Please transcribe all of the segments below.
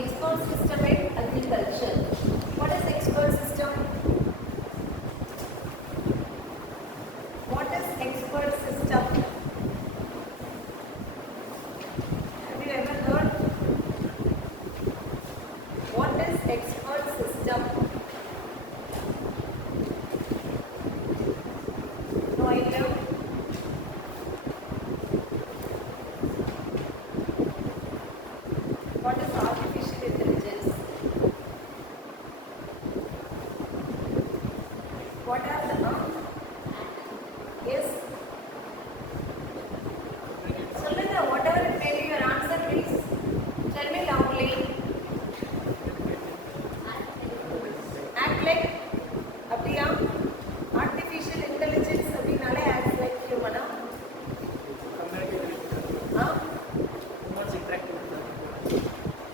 Expert system in agriculture. What is expert system? What is expert system? Have you ever heard? What is expert system? No idea? What is artificial intelligence? What are the yes? Solluga, whatever it may be, your answer please. Tell me loudly. Act like அப்படியா? Artificial intelligence அப்படினாலே act like human.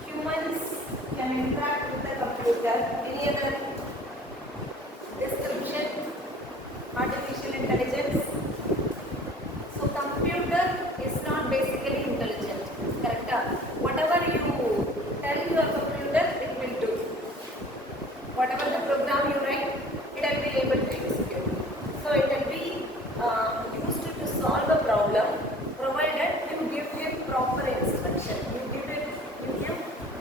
Humans can interact with the computer. Any other description? Artificial intelligence. So computer is not basically intelligent. Correct? Whatever you tell your computer, it will do. Whatever the program you write, it will be able to execute. So it will be used to solve a problem, provided you give it proper instruction. You give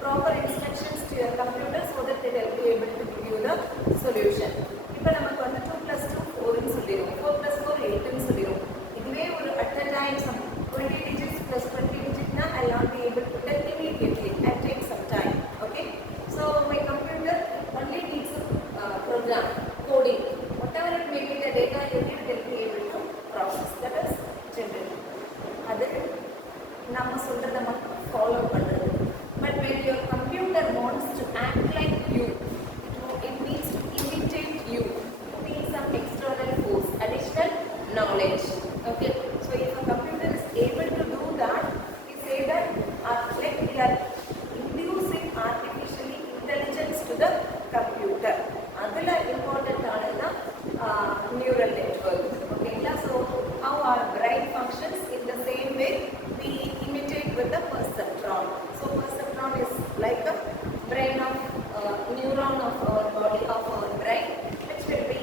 proper instructions to your computer so that it will be able to give you the solution. இப்போ நமக்கு வந்து 2 + 2 4 ன்னு சொல்லிரும், 4 + 4 8 ன்னு சொல்லிரும். இதுவே ஒரு at a time some 20 digits plus 20 digits na I will not be able to tell immediately. I take some time. Okay, so my computer only needs a program coding. Whatever it may be, the data you give, it will be able to process. That is general. அது நம்ம சொல்றதை மட்டும் follow பண்றது. But when your computer wants to act like you, it needs to imitate you. It needs some external force, additional knowledge. Okay, so if a computer is able to do that, we say that like we are inducing artificial intelligence to the computer. Adula important ஆனது neural network. Okay, so how our brain functions in the same way we imitate with the perceptron. So perceptron is like a brain of neuron of our body, of our brain, which will be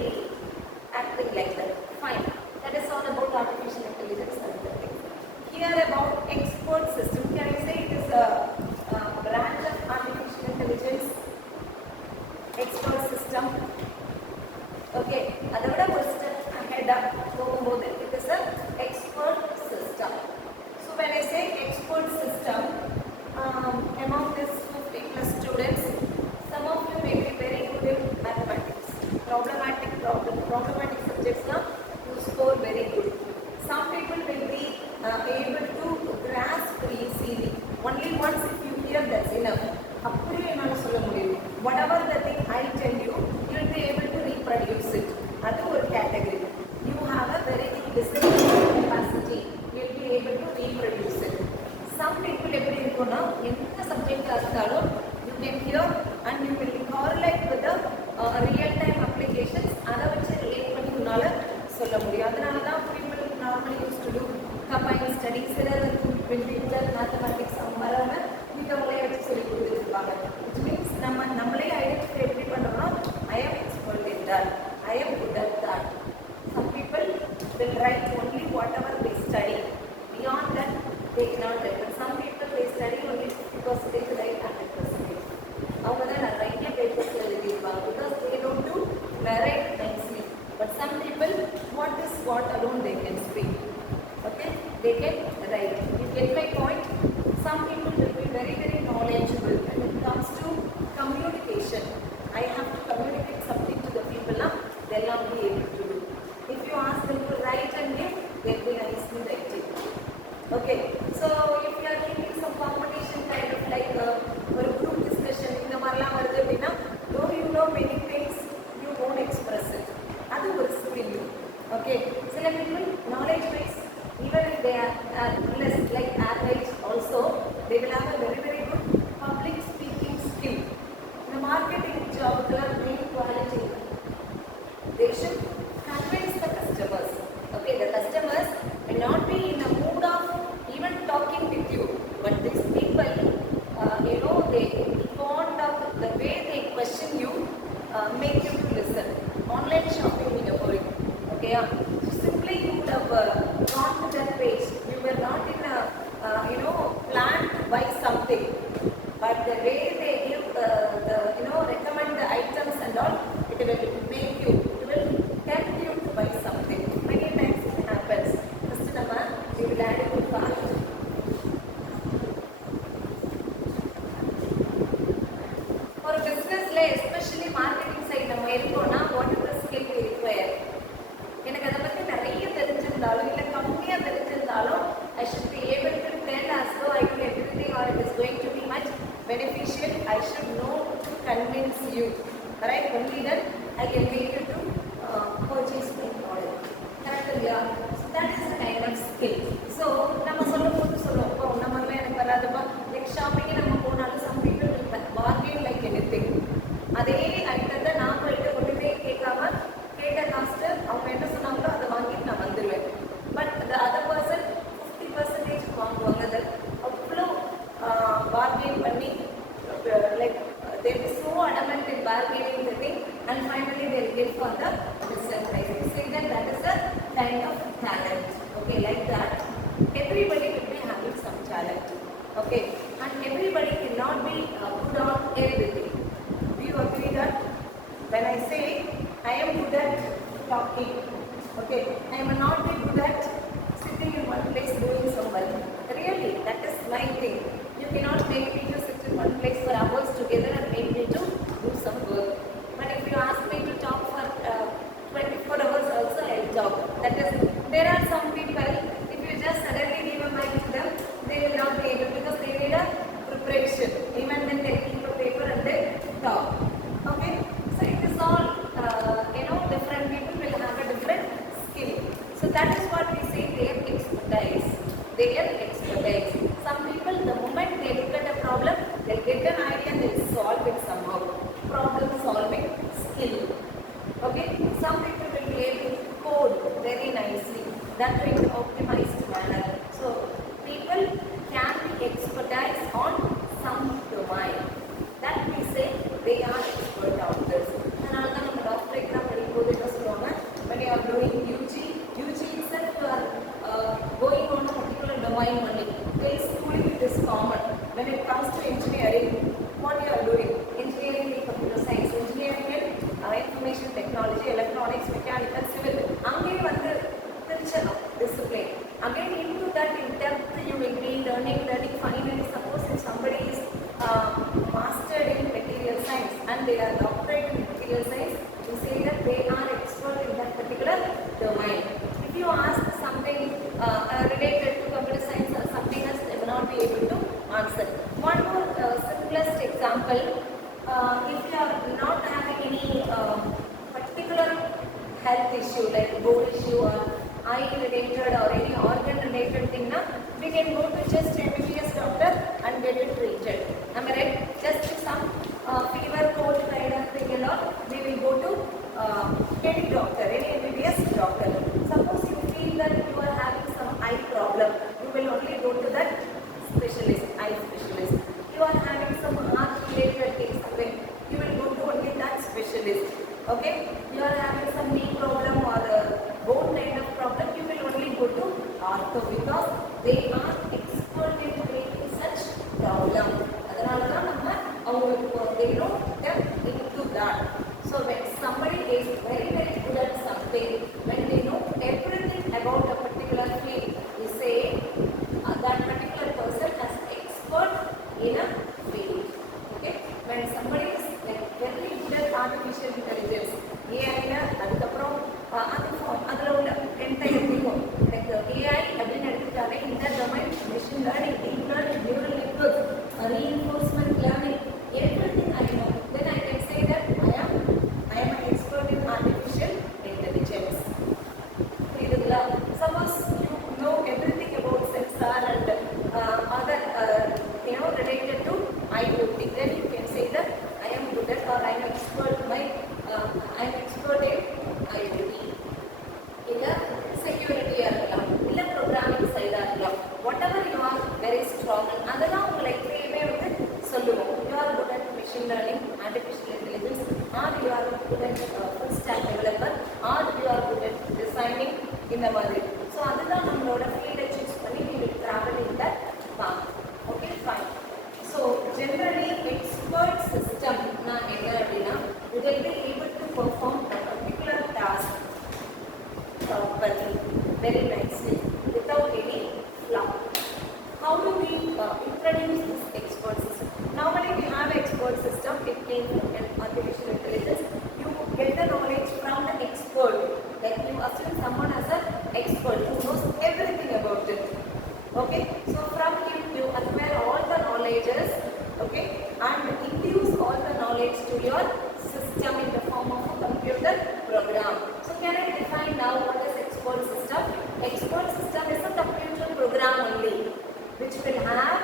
acting like that. Fine. That is all about artificial intelligence and the thing. Here about expert system. Can I say it is a branch of artificial intelligence? Expert system. Okay. Adavada one step ahead up. It is a expert system. So when I say expert system, among these 50 plus students, some of you may be very good in mathematics. Problematic subjects now you score very good. Some people will be able to grasp easily. Only once if you hear, that's enough. அப்படியே என்னால சொல்ல முடியும். Whatever the thing I tell you, you will be able to reproduce it. அது ஒரு category. You have a very big listening capacity. You will be able to reproduce it. Some people எப்படி இருக்கும்னா எந்த சப்ஜெக்டா இருந்தாலும் you can hear and you will correlate with the real time applications. அதை வச்சு relate பண்ணி உன்னால சொல்ல முடியும். அதனால தான் people normally used to do combined studies. சிலர் will mathematics வராம மித்தவங்களே வச்சு சொல்லி கொடுத்துருப்பாங்க. Which means நம்மளே ஐடென்டிஃபை எப்படி பண்ணுறோம்னா I am expert in that, I am good at that. Some people will write only whatever they study. Beyond that, they cannot write. But some people they study only 50% write 100%. அவங்க தான் நிறைய papers எழுதியிருப்பாங்க because they don't do narrate nicely. But some people what alone they can speak. Okay, they can write. You get my point? Some people will be very very knowledgeable when it comes to communication. I have to communicate something to the people now. They will not be able to do. If you ask them to write and give, they will be nicely writing. Okay, so if you are keeping some competition kind of like a group discussion in the marla varudhu appadina, though you know many things, you won't express it. Adu or skill. Okay, sila people knowledge wise, even if they are less like average also, they will have a very very good public speaking skill. In the marketing job, the main quality, they should convince the customers. Okay, the customers will not be in a mood of even talking with you, but these people, they I should be able to tell as though I do everything or it is going to be much beneficial. I should know to convince you. Alright, only then I can make you to purchase my product. Correct? Yeah. So that is a kind of skill. So, நம்ம சொல்லும்போது சொல்லுவோம், ஓ நம்ம எனக்கு வராதுப்பா, like shopping நம்ம போனாலும் some people will bargain like anything. அதே ஐட்டத்தை நான் போயிட்டு ஒன்றுமே கேட்காம கேட்ட காஸ்ட்டு அவங்க என்ன சொன்னாங்களோ அதை வாங்கிட்டு நான் வந்துடுவேன். பட் த அதர் பர்சன் 50% வாங்குவாங்க. அதை அவ்வளோ பார்கெயின் பண்ணி like they are so adamant in bargaining the thing and finally they will give for the lesser price. Say that that is a kind of talent. Okay, like that. Everybody will be having some talent. Okay, and everybody cannot be good on everything. Do you agree that? When I say I am good at talking, okay, I am not be good at sitting in one place doing some work. Really, that is my thing. You cannot make me to sit in one place for hours together and make me to do some work. But if you ask me to talk for 24 hours also, I will talk. That is, there are some people, if you just suddenly give a mic to them, they will not be able because they need a preparation. Even then they keep a paper and they talk. Okay, so it is all different people will have a different skill. So that is what we say their expertise. Their expertise. Some people, the moment they look at a problem, they'll get an idea and they'll solve it somehow. Problem solving skill. Okay, some people will be able to code very nicely. That will be optimized manner. So people can be expertise on some domain. That we say they are expert doctors. And நம்ம doctor exam படிக்கும்போது என்ன சொல்லுவாங்க, when you are doing UG itself you are going on a particular domain only. Till schooling it is common. When it comes to engineering, what you are doing? Engineering in computer science, engineering in information technology, electronics, mechanical, civil. Again வந்து திருச்சனம் discipline. Again into that in depth you will be learning. Finally, suppose if somebody is mastered in material science and they are doctorate in material science, you say that they are expert in that particular domain. If you ask something related to computer science or something else, they will not be able to answer. One more simplest example, if you are not having any particular health issue like bone issue or eye related or any organ related thing, we can go to just MBBS doctor and get it treated. Am I right? Just some fever, cold kind of thing, we will go to any doctor, any MBBS doctor. Suppose you feel that you are having some eye problem, you will only go to that specialist, eye specialist. You are having some heart related things, you will go to only that specialist. Okay, you are having some knee problem or bone kind of problem, you will only go to ortho because they are expert in treating such problem. அதனாலதான் நம்ம அவங்களுக்கு they know them into that. So when somebody is very good at something, when they know everything about a particular field, we say that particular person is expert in a field. Okay, when somebody is very good at artificial intelligence, AI அதுக்கப்புறம் அதில் உள்ள entire திங்கும் like AI அப்படின்னு எடுத்துட்டாலே இந்த domain machine learning, deep learning, neural network, reinforcement learning, everything I know, then I can say that I am an expert in artificial intelligence. இதுங்களா? Suppose you know everything about sensor and other related to IoT, then you can say that I am good at or I am expert in IoT. இல்ல security இருக்கலாம், இல்ல programming side இருக்கலாம், whatever you are very strong in, அதெல்லாம் உங்களை எப்பயுமே வந்து சொல்லுவோம். You are good at machine learning, artificial intelligence, or you are good at full stack developer, or you are good at designing இந்த மாதிரி. So அதுதான் நம்மளோட field choose பண்ணி we will travel in that path. Okay, fine. So generally expert system na enna appadina you will be able to perform a particular task properly, very nicely, without any flaw. How do we introduce Okay, so from him you acquire all the knowledges, okay, and induce all the knowledge to your system in the form of a computer program. So can I define now what is expert system? Expert system is a computer program only which will have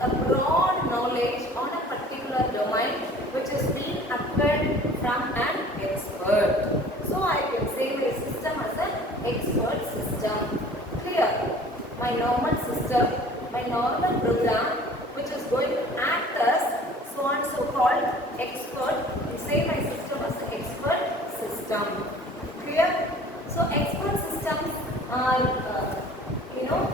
a broad knowledge on a particular domain which is being acquired from an expert. So I can say my system as an expert system. Clear? My normal system, my normal program which is going to act as so and so called expert. We say my system as an expert system. Clear? So expert systems are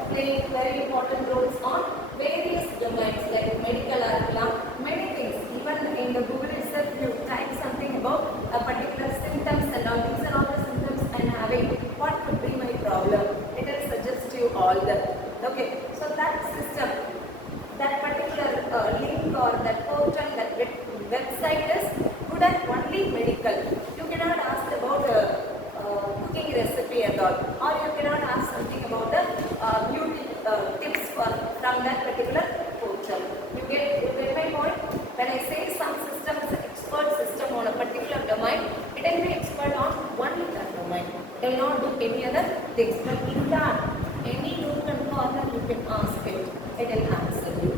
playing very important roles on various domains like medical curriculum, many things. Even in the Google itself, you type something about a particular symptoms and all. These are all the symptoms I am having. What could be my problem? It will suggest you all that. Okay, so that system, that particular link or that portal, that website is good at only medical. You cannot ask about cooking recipe and all, or you cannot ask something about the beauty tips from that particular portal. You get my point? When I say some system is an expert system on a particular domain, it will be expert on only that domain. It will not do any other things. But in that, any nook and corner you can ask it. It will answer you.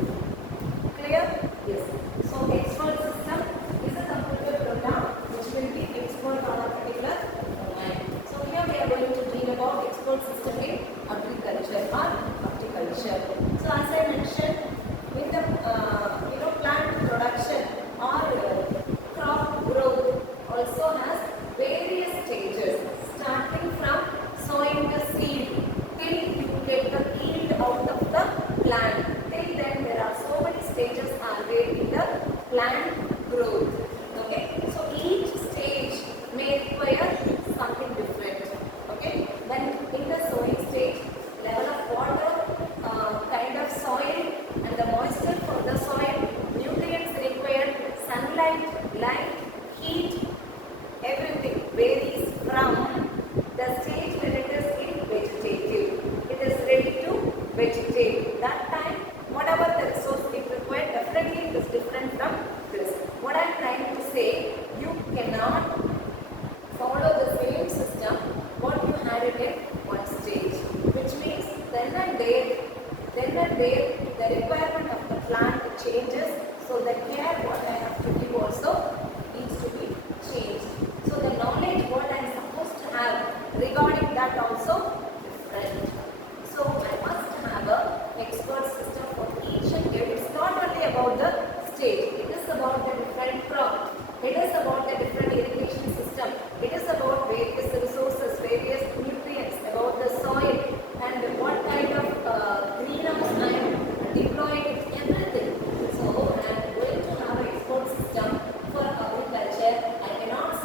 Clear? Yes. So expert system is a computer program which will be expert on a particular domain. So here we are going to read about expert system in agriculture or horticulture. So as I mentioned, in the plant production or crop growth also has various stages, starting from sowing the seed till you get the yield out of the plant. Till then there are so many stages are there in the plant growth. Okay, so each stage may require something different. Okay, when in the sowing stage, level of water, kind of soil and the moisture for the soil, nutrients required, sunlight, light, heat, everything varies from the stage when it is in vegetative. It is ready to vegetate. That time, whatever the resource it required, definitely it is different from this. What I am trying to say, you cannot follow the same system what you had it at one stage, which means then and there the requirement of the plant changes, so the care what I have to give also needs to be changed. So the knowledge what I am supposed to have regarding that also different. So I must have a expert system for each and every. It's not only about the stage, it is about the different crop, it is about the different irrigation system, it is about various resources, various nutrients, about the soil and what kind of greenhouse I am deploying, everything. So I am going to have an export system for agriculture. I cannot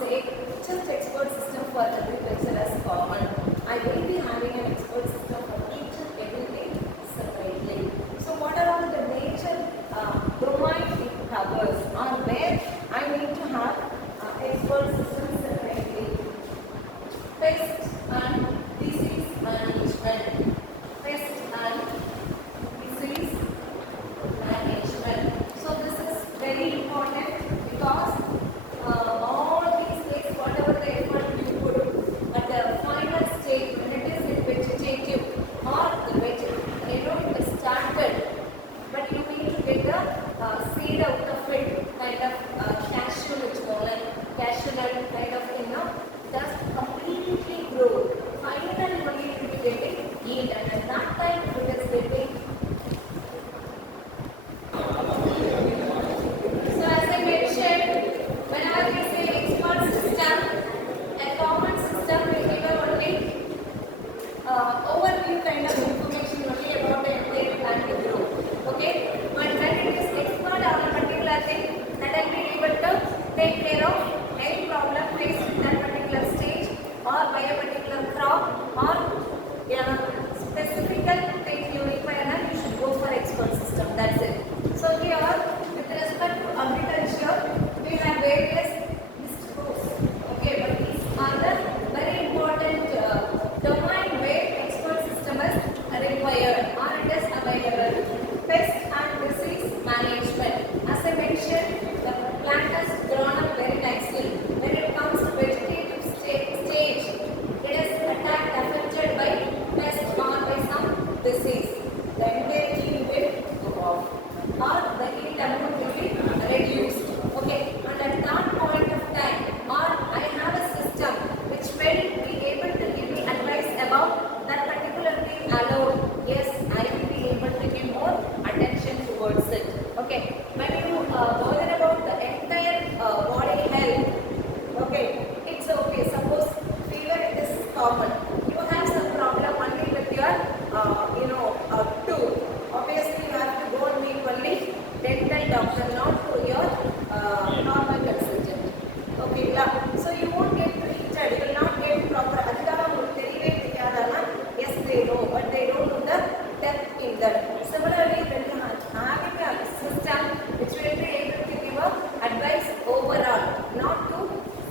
in that. Similarly, when you are having a system which will be able to give a advice overall, not to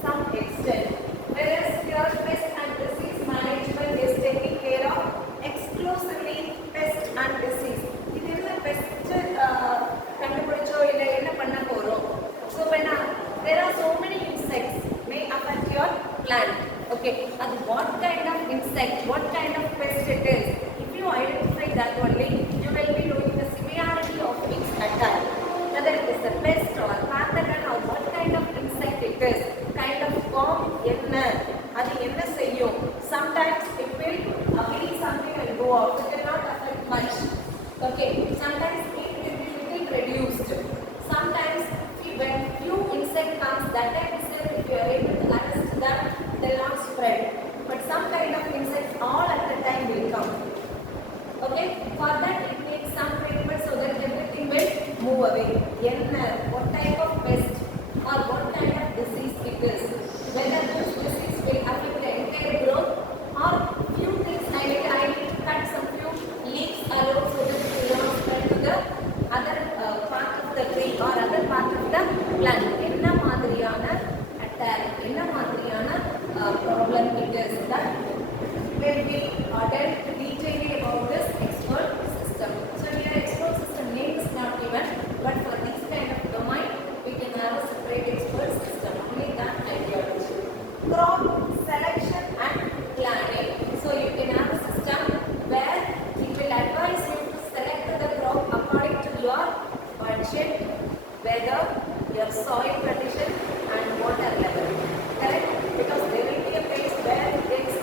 some extent. Whereas here pest and disease management is taking care of exclusively pest and disease. It is a pest கண்டுபிடிச்சோ இல்லை என்ன பண்ண போறோம். So when there are so many insects may affect your plant. Okay, and what kind of insect, what kind of pest it is, if you identify that only, you will be knowing the severity of its attack, whether it is a pest or pathogen or what kind of insect it is, kind of form enna, adu enna seyyum. Sometimes it will eat something and go off, it will not affect much. Okay, sometimes it will be little reduced. Sometimes when few insect comes, that time itself if you are able to arrest them, they will not spread. But some kind of insects all at the time will come. Okay, for that it needs some treatment so that everything will move away. What type of pest or what kind of disease it is, whether this disease will affect the entire growth or few things I need to cut some few leaves alone so that it will not spread to the other part of the tree or other part of the plant. Enna madriyana attack, enna madriyana problem it is, that will be dealt detailing about this expert system. So here expert system name is not given, but for this kind of domain we can have a separate expert system. Only that ideology. Crop selection and planning. So you can have a system where it will advise you to select the crop according to your budget, weather, your soil condition and water level. Correct? Because there will be a place where it takes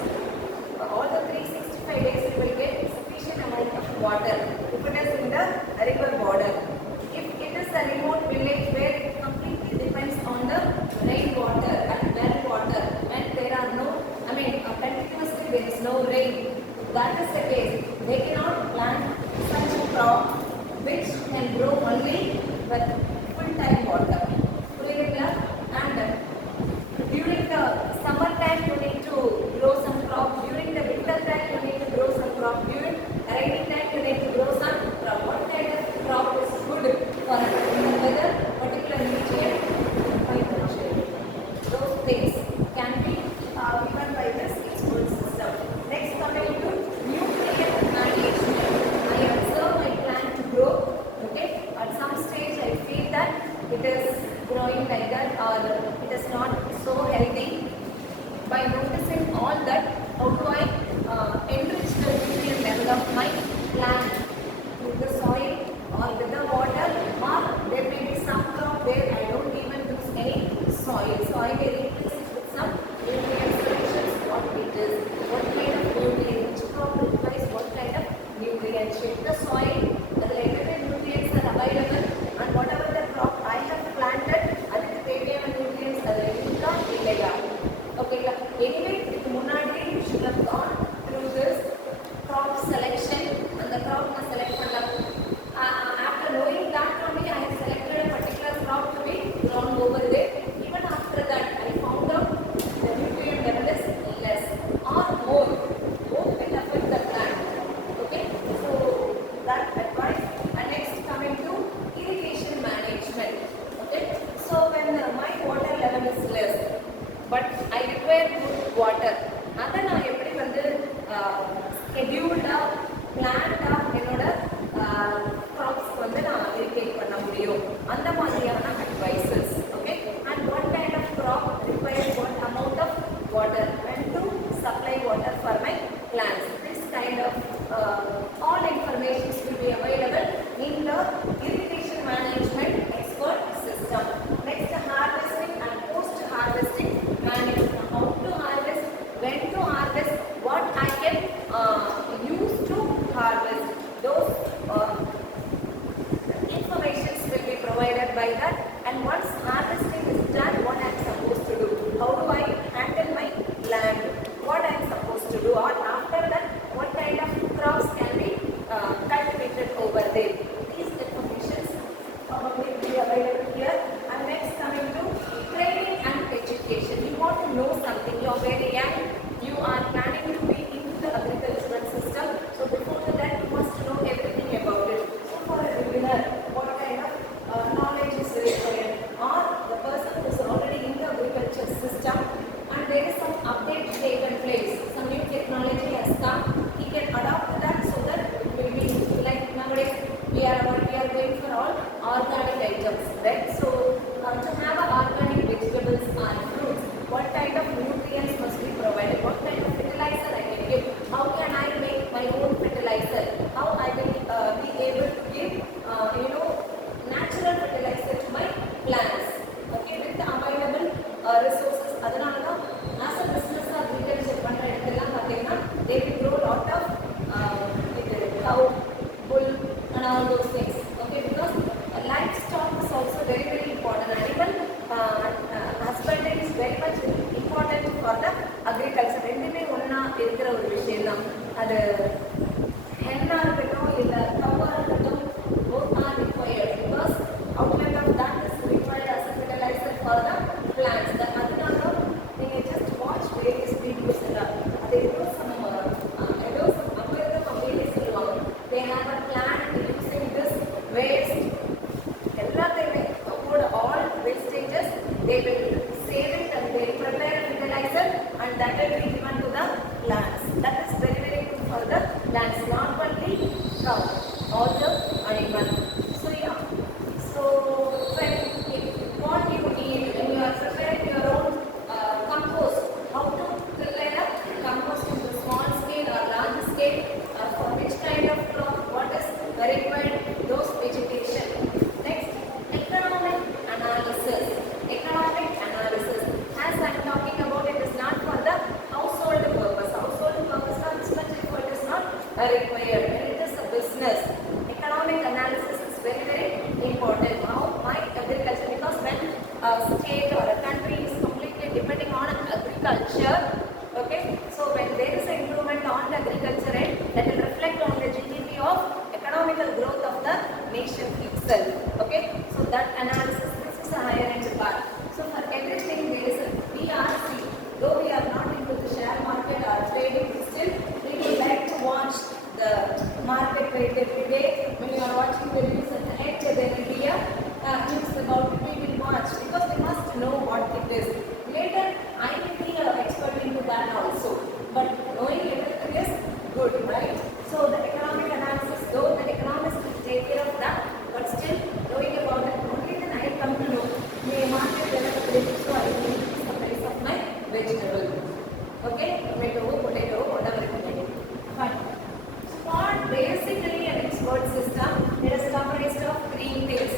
all the 365 days you will get sufficient amount of water if it is in the river border. If it is a remote village where it completely depends on the rainwater and well water, when there are no, continuously there is no rain, that is the case, they cannot plant such a crop which can grow only with full time water. And during the summer time you need to grow some crop, during the winter time you need to grow some crop, during rainy time you need to grow some crop. What kind of crop is good for a particular weather, particular nutrient, those things can be given by this expert system. Next, coming to nutrient management. I observe my plant to grow. Okay, at some stage I feel we are going for all organic items, right? So to have a organic vegetables and fruits, what kind of nutrients must be provided? What kind of fertilizer I can give? How can I make my own fertilizer? How I will be able to give natural fertilizer to my plants? Okay, with the available resources. அதனால தான் as a business agriculture பண்ற இடத்துல பார்த்தீங்கன்னா they will grow lot of cow, bull and all those things. Okay, because livestock is also very very important. Animal husbandry is very much important for the agriculture. ரெண்டுமே ஒண்ணா இருக்கிற ஒரு விஷயம் தான். அது ஹென்னா இருக்கட்டும் இல்ல கவ்வா இருக்கட்டும், both are required because outlet of that is required as a fertilizer for the plants. அதனால நீங்க just watch various videos எல்லாம் அது ஏதோ they have a plant using this waste. All wastages, they will save it and they will prepare fertilizer and that will be given to the plants. That is very very good for the plants, not only cow, all the animal. So yeah, so when what you need when you are preparing your own compost, how to prepare a compost into small scale or large scale, for which kind of crop, what is required, those vegetation. Next, economic analysis. Economic analysis, as I am talking about, it is not for the household purpose. Household purpose, this much effort is not required. When it is a business, economic analysis is very very important. How my agriculture, because when a state or a country is completely depending on agriculture, okay, so when there is an improvement on the agriculture rate, that will reflect on the GDP of economical growth of the nation itself. Okay, so that analysis, this is a higher end part. So for everything there is a BRC. Though we are not into the share market or trading, still we would like to watch the market rate every day. When you are watching the news at the end, there will be a news about it. We will watch because we must know what it is. Later, I will be an expert into that also. But knowing everything is good, right? So the economic analysis, though the economists will take care of that, but still knowing about it, only then I come to know my market level, so I will increase the price of my vegetable. Okay, tomato, potato, whatever it may be. Fine. For basically an expert system, it is comprised of three things: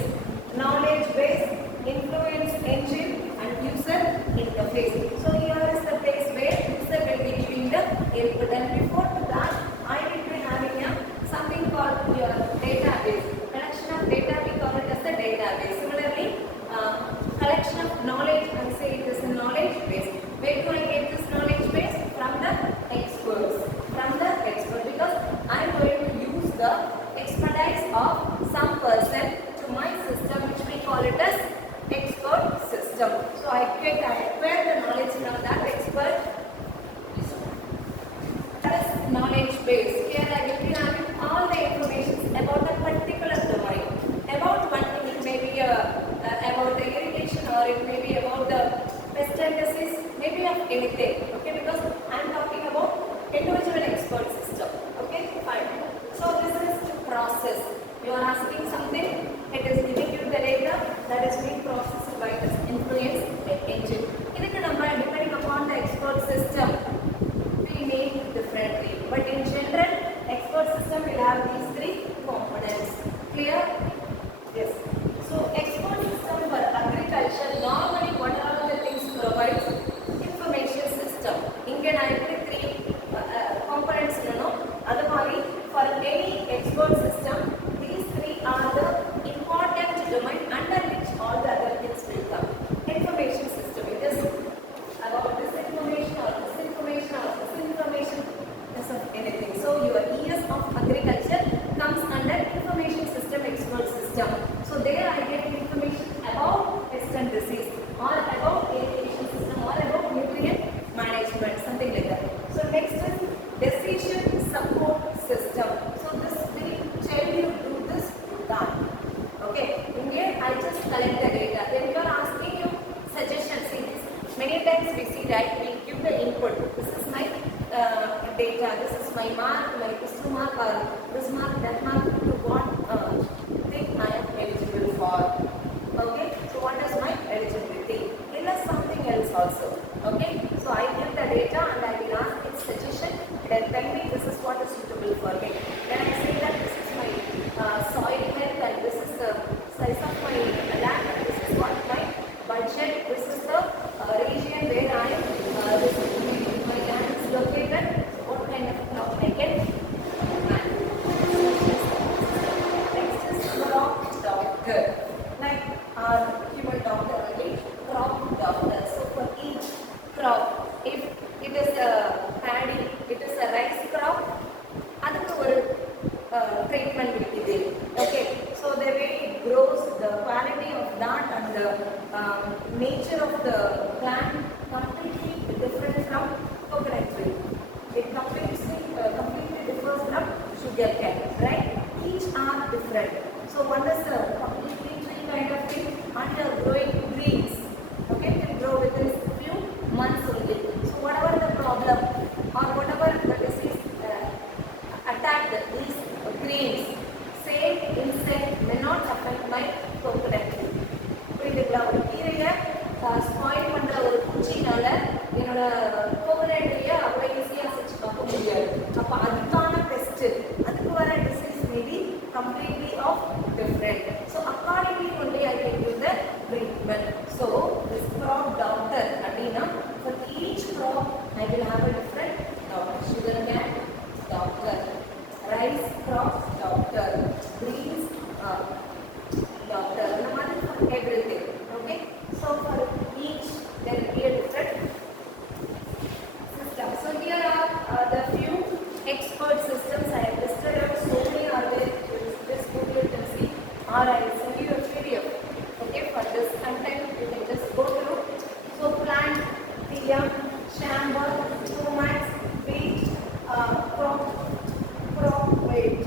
knowledge base, influence engine, and user interface. So here is the place where user will be giving the input, and before that I will be having something called your database. Collection of data, we call it as a database. Similarly, collection of knowledge, I say it is a knowledge base. Where do I get this knowledge base? From the experts. From the expert, because I am going to use the expertise of some person to my system, which we call it as expert system. So I acquire the knowledge from that expert. That is knowledge base. Here I will be having all the information about a particular domain. About one thing, it may be about the irrigation, or it may be about the pest and disease, maybe of anything. Okay, because I am talking about individual expert system. Okay, fine. So this is to process. You are asking something, it is giving you the data that is being processed by this influence engine. Depending upon the expert system, we make differently. But in general, expert system will have these three components. Clear? Yes. So expert system for agriculture, normally what are all the things provides? Information system. Inga na three components adamari for any expert system, these three are the important domain under which all the other things will come. Information system, it is about this information or this different. So one is a completely tree kind of thing, and you are growing greens. Okay, it will grow within few months only. So whatever the problem or whatever the disease attacked these greens, same insect may not affect my coconut tree. புரியுதுங்களா? ஒரு கீரையை spoil பண்ற ஒரு பூச்சினால என்னோட coconut ட்ரீயை அவ்வளோ ஈஸியாக செஞ்சு பார்க்க முடியாது. அப்போ அதுக்கான பெஸ்ட், அதுக்கு வர disease maybe completely of different. So accordingly only I can give the treatment. So this crop doctor அப்படின்னா for each crop I will have a different doctor. Sugarcane doctor, rice crop doctor, greens doctor, everything. Okay, so for each there will be a different system. So here are the few expert systems I have listed out. So many are there. This book you can see, or I will send you a PDF. Okay, for this content you can just go through. So plant, tilia, chamber, tomates, wheat, crop weight.